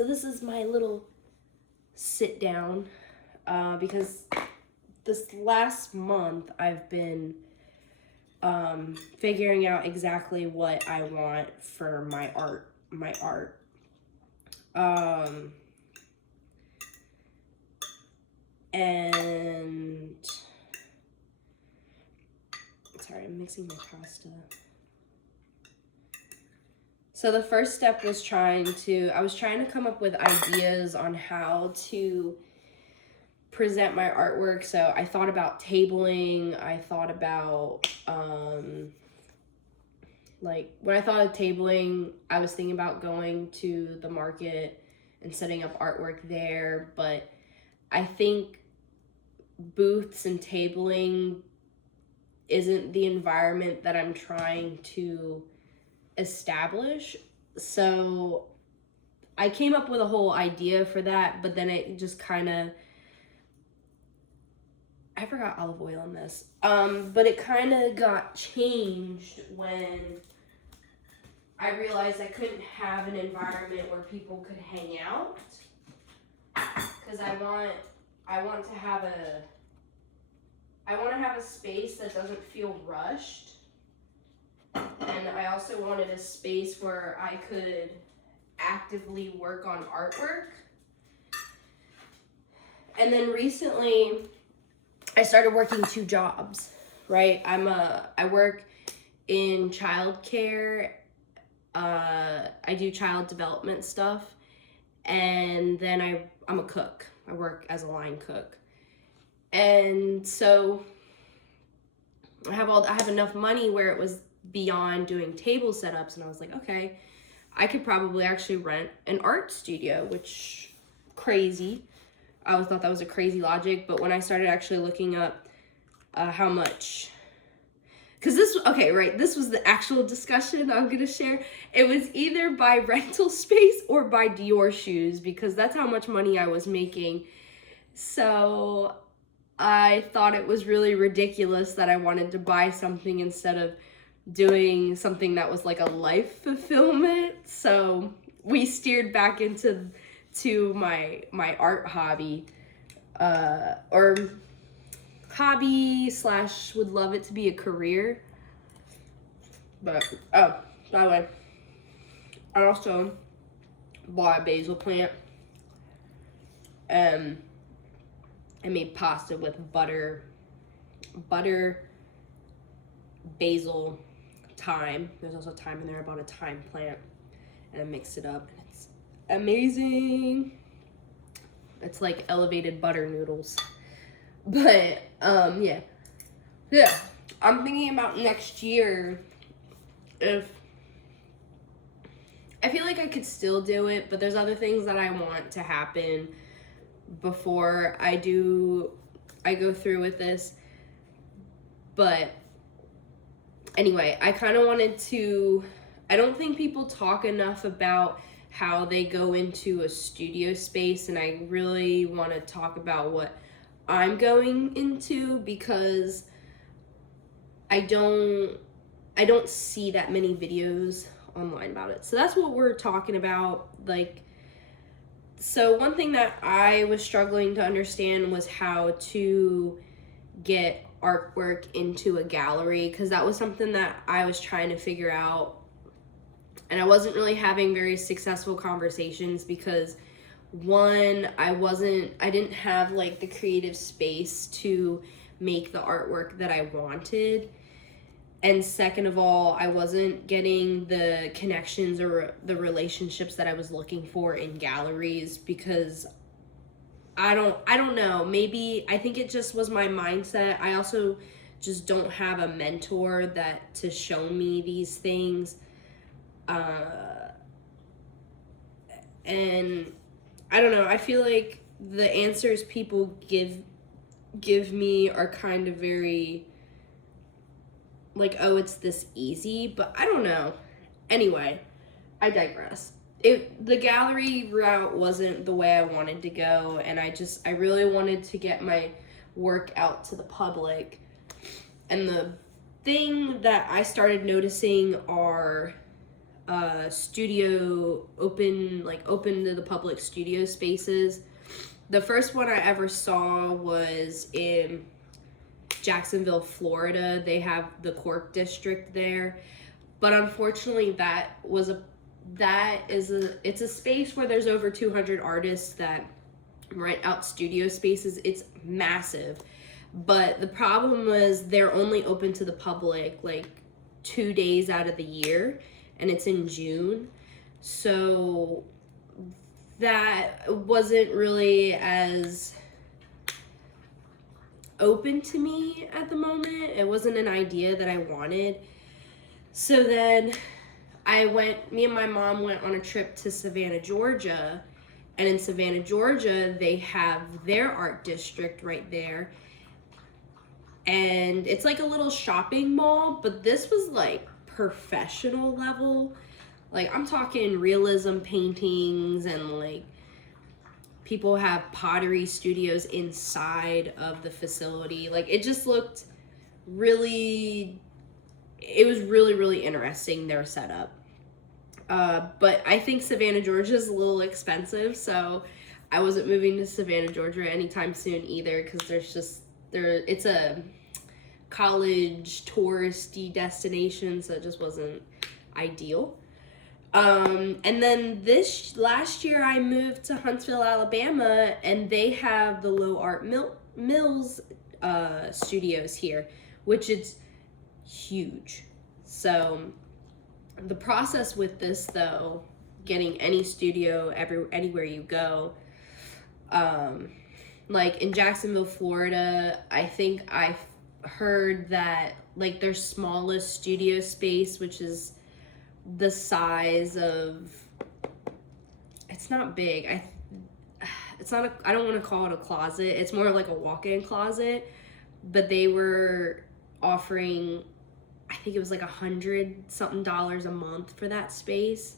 So this is my little sit down because this last month I've been figuring out exactly what I want for my art. And sorry, I'm mixing my pasta. So the first step was I was trying to come up with ideas on how to present my artwork. So I thought about tabling. I thought about, like, when I thought of tabling, I was thinking about going to the market and setting up artwork there. But I think booths and tabling isn't the environment that I'm trying to establish. So I came up with a whole idea for that, but then it just kind of, I forgot olive oil in this, but it kind of got changed when I realized I couldn't have an environment where people could hang out, because I want to have a space that doesn't feel rushed. And I also wanted a space where I could actively work on artwork. And then recently, I started working 2 jobs, right? I work in childcare. I do child development stuff. And then I'm a cook. I work as a line cook. And so I have enough money where it was beyond doing table setups, and I was like, okay, I could probably actually rent an art studio, which crazy. I always thought that was a crazy logic, but when I started actually looking up how much, because this was the actual discussion I'm gonna share. It was either buy rental space or buy Dior shoes, because that's how much money I was making. So I thought it was really ridiculous that I wanted to buy something instead of doing something that was like a life fulfillment. So we steered back into my art hobby, or hobby / would love it to be a career. But by the way, I also bought a basil plant. I made pasta with butter, basil, thyme. There's also thyme in there. I bought a thyme plant and I mixed it up, and it's amazing. It's like elevated butter noodles. But yeah. I'm thinking about next year, if I feel like I could still do it, but there's other things that I want to happen before I go through with this. But anyway, I kind of wanted to, I don't think people talk enough about how they go into a studio space, and I really want to talk about what I'm going into, because I don't see that many videos online about it. So that's what we're talking about. Like, so one thing that I was struggling to understand was how to get artwork into a gallery, because that was something that I was trying to figure out, and I wasn't really having very successful conversations because, one, I didn't have like the creative space to make the artwork that I wanted, and second of all, I wasn't getting the connections or the relationships that I was looking for in galleries, because I don't know, maybe I think it just was my mindset. I also just don't have a mentor to show me these things. And I don't know, I feel like the answers people give me are kind of very like, oh, it's this easy, but I don't know. Anyway, I digress. The gallery route wasn't the way I wanted to go, and I really wanted to get my work out to the public. And the thing that I started noticing are studio open to the public studio spaces. The first one I ever saw was in Jacksonville, Florida. They have the Cork District there, but unfortunately it's a space where there's over 200 artists that rent out studio spaces. It's massive, but the problem was they're only open to the public like 2 days out of the year, and it's in June, so that wasn't really as open to me at the moment. It wasn't an idea that I wanted. So then me and my mom went on a trip to Savannah, Georgia, and in Savannah, Georgia, they have their art district right there. And it's like a little shopping mall, but this was like professional level. Like, I'm talking realism paintings, and like people have pottery studios inside of the facility. Like, it just looked really, it was really, really interesting, their setup. But I think Savannah, Georgia is a little expensive, so I wasn't moving to Savannah, Georgia anytime soon either, because it's a college touristy destination, so it just wasn't ideal. And then last year I moved to Huntsville, Alabama, and they have the Low Art Mills studios here, which is huge. So the process with this, though, getting any studio anywhere you go, like in Jacksonville, Florida, I think I heard that like their smallest studio space, which is the size of, it's not big, I don't want to call it a closet, it's more like a walk-in closet, but they were offering, I think it was like $100-something a month for that space.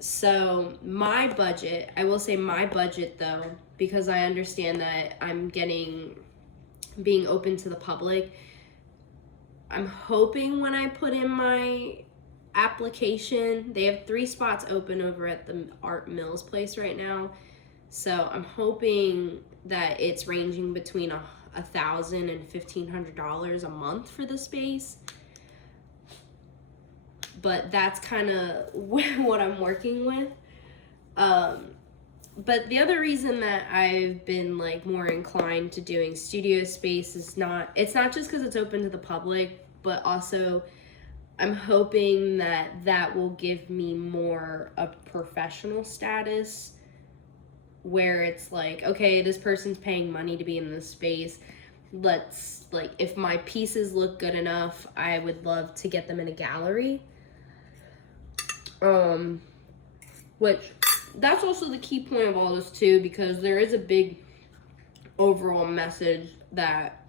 So my budget, I will say my budget though, because I understand that I'm being open to the public, I'm hoping when I put in my application, they have 3 spots open over at the Art Mills place right now, so I'm hoping that it's ranging between $1,000 and $1,500 a month for the space. But that's kind of what I'm working with. But the other reason that I've been like more inclined to doing studio space is it's not just because it's open to the public, but also I'm hoping that will give me more a professional status, where it's like, okay, this person's paying money to be in this space. Let's, like, if my pieces look good enough, I would love to get them in a gallery. Which, that's also the key point of all this too, because there is a big overall message that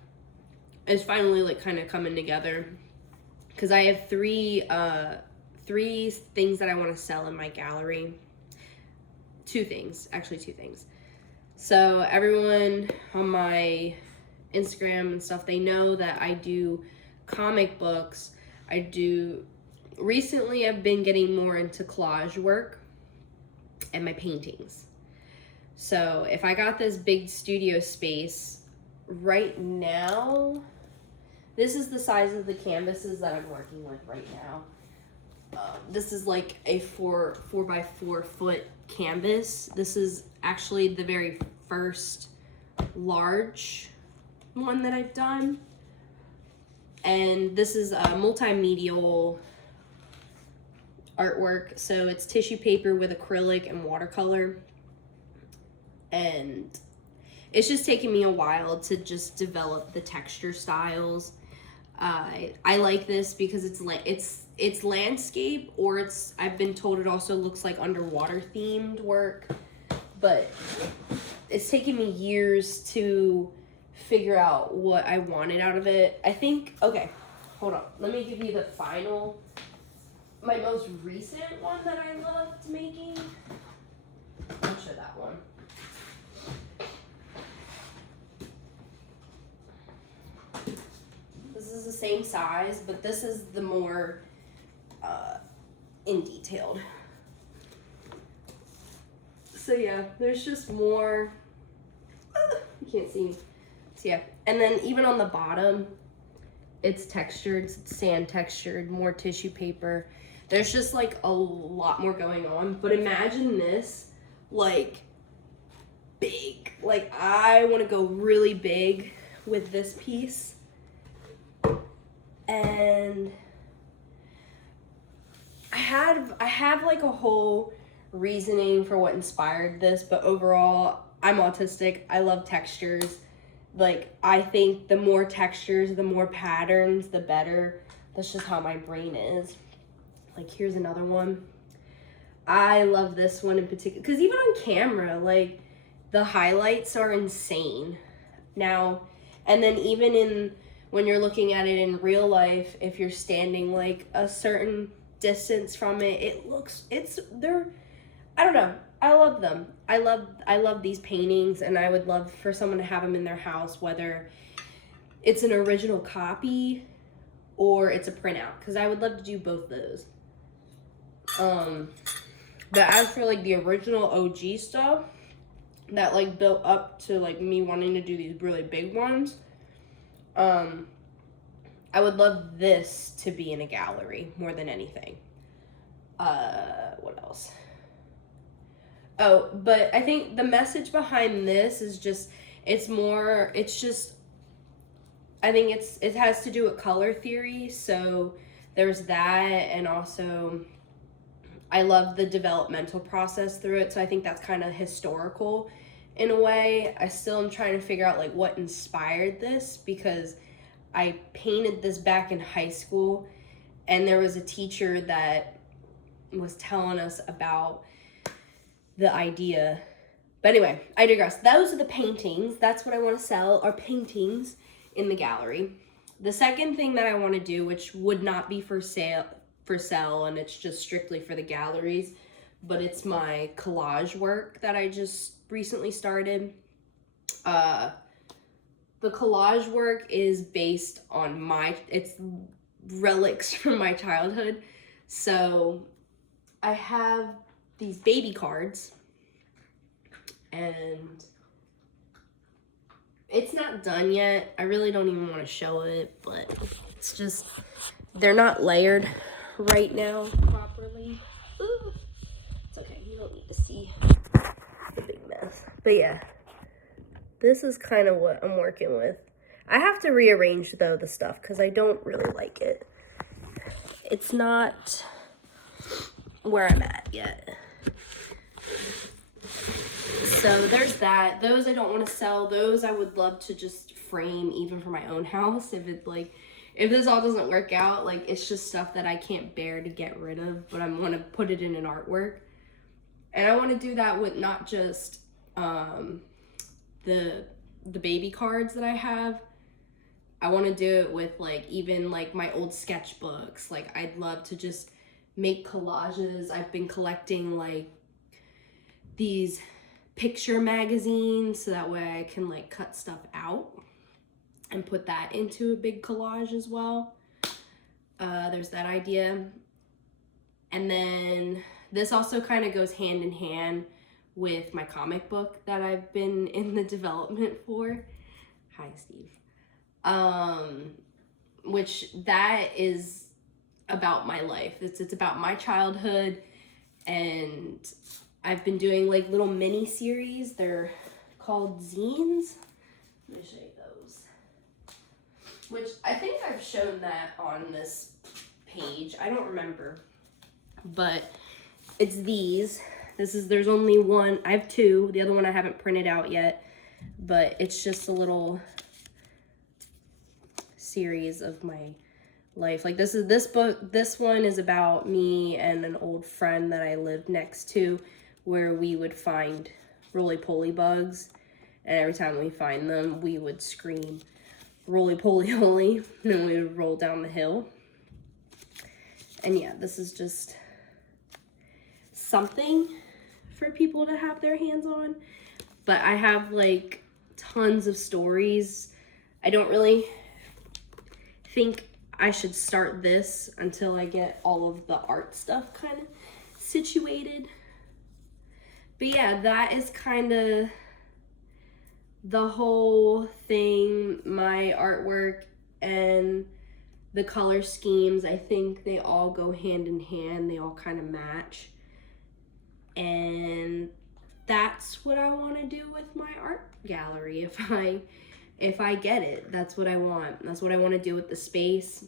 is finally like kind of coming together. Because I have three things that I want to sell in my gallery. Two things. So everyone on my Instagram and stuff, they know that I do comic books. Recently I've been getting more into collage work and my paintings. So if I got this big studio space right now, this is the size of the canvases that I'm working with right now. This is like a 4 by 4 foot canvas. This is actually the very first large one that I've done. And this is a multimedial artwork. So it's tissue paper with acrylic and watercolor. And it's just taken me a while to just develop the texture styles. I like this because it's landscape, or I've been told it also looks like underwater themed work, but it's taken me years to figure out what I wanted out of it. I think, okay, hold on. Let me give you my most recent one that I loved making. I'll show that one. This is the same size, but this is the more in detailed. So yeah, there's just more. You can't see me. So yeah, and then even on the bottom, it's textured, it's sand textured, more tissue paper. There's just like a lot more going on. But imagine this, like, big. Like, I want to go really big with this piece. And I have like a whole reasoning for what inspired this, but overall, I'm autistic. I love textures. Like, I think the more textures, the more patterns, the better. That's just how my brain is. Like, here's another one. I love this one in particular, because even on camera, like, the highlights are insane now. And then even when you're looking at it in real life, if you're standing like a certain distance from it, I don't know. I love them. I love these paintings, and I would love for someone to have them in their house, whether it's an original copy or it's a printout, because I would love to do both those. But as for like the original OG stuff that like built up to like me wanting to do these really big ones, I would love this to be in a gallery more than anything. What else? Oh, but I think the message behind this is just, I think it has to do with color theory. So there's that, and also I love the developmental process through it. So I think that's kind of historical in a way. I still am trying to figure out like what inspired this, because I painted this back in high school, and there was a teacher that was telling us about the idea. But anyway, I digress. Those are the paintings. That's what I want to sell, are paintings in the gallery. The second thing that I want to do, which would not be for sale, and it's just strictly for the galleries, but it's my collage work that I just recently started. The collage work is based on it's relics from my childhood. So I have these baby cards, and it's not done yet. I really don't even want to show it, but it's just, they're not layered right now properly. Ooh, it's okay, you don't need to see the big mess. But yeah, this is kind of what I'm working with. I have to rearrange though the stuff, because I don't really like it. It's not where I'm at yet. So there's that. Those I don't want to sell. Those I would love to just frame even for my own house. If this all doesn't work out, like, it's just stuff that I can't bear to get rid of, but I want to put it in an artwork. And I want to do that with not just the baby cards that I have. I want to do it with like even like my old sketchbooks. Like, I'd love to just make collages. I've been collecting like these picture magazines, so that way I can like cut stuff out and put that into a big collage as well. There's that idea. And then this also kind of goes hand in hand with my comic book that I've been in the development for. Hi, Steve. Which that is about my life. It's about my childhood, and I've been doing like little mini series. They're called zines. Let me show you those. Which I think I've shown that on this page. I don't remember, but it's these. There's only one. I have two. The other one I haven't printed out yet, but it's just a little series of my life. Like, this book, this one is about me and an old friend that I lived next to, where we would find roly-poly bugs, and every time we find them, we would scream roly-poly-oly, and then we would roll down the hill. And yeah, this is just something for people to have their hands on. But I have like tons of stories. I don't really think I should start this until I get all of the art stuff kind of situated. But yeah, that is kind of the whole thing. My artwork and the color schemes, I think they all go hand in hand. They all kind of match. And that's what I want to do with my art gallery. If I get it, that's what I want. That's what I want to do with the space.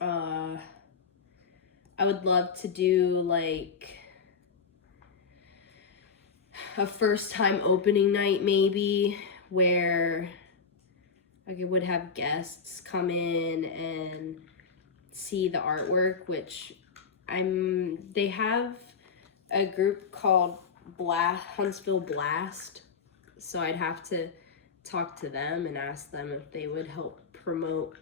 I would love to do like a first time opening night maybe, where I would have guests come in and see the artwork, which they have a group called Huntsville Blast, so I'd have to talk to them and ask them if they would help promote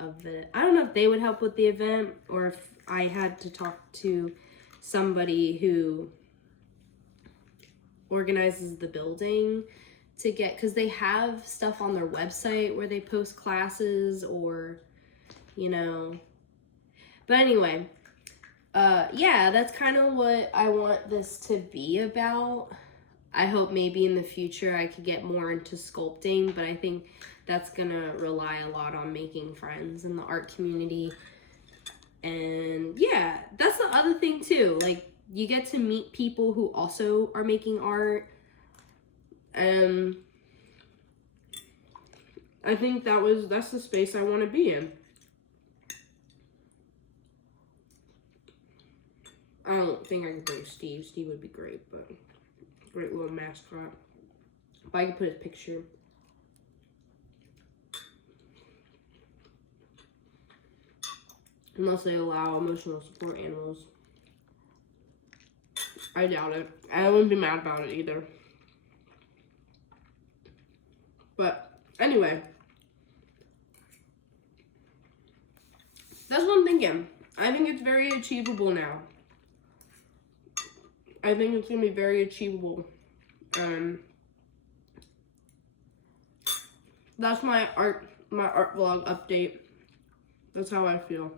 I don't know if they would help with the event, or if I had to talk to somebody who organizes the building to get, because they have stuff on their website where they post classes, or but anyway, yeah, that's kind of what I want this to be about. I hope maybe in the future I could get more into sculpting, but I think that's gonna rely a lot on making friends in the art community. And yeah, that's the other thing too. Like, you get to meet people who also are making art. And I think that's the space I want to be in. I don't think I could bring Steve. Steve would be great, but great little mascot. If I could put his picture. Unless they allow emotional support animals. I doubt it. I wouldn't be mad about it either. But anyway, that's what I'm thinking. I think it's very achievable now. I think it's gonna be very achievable. That's my art vlog update. That's how I feel.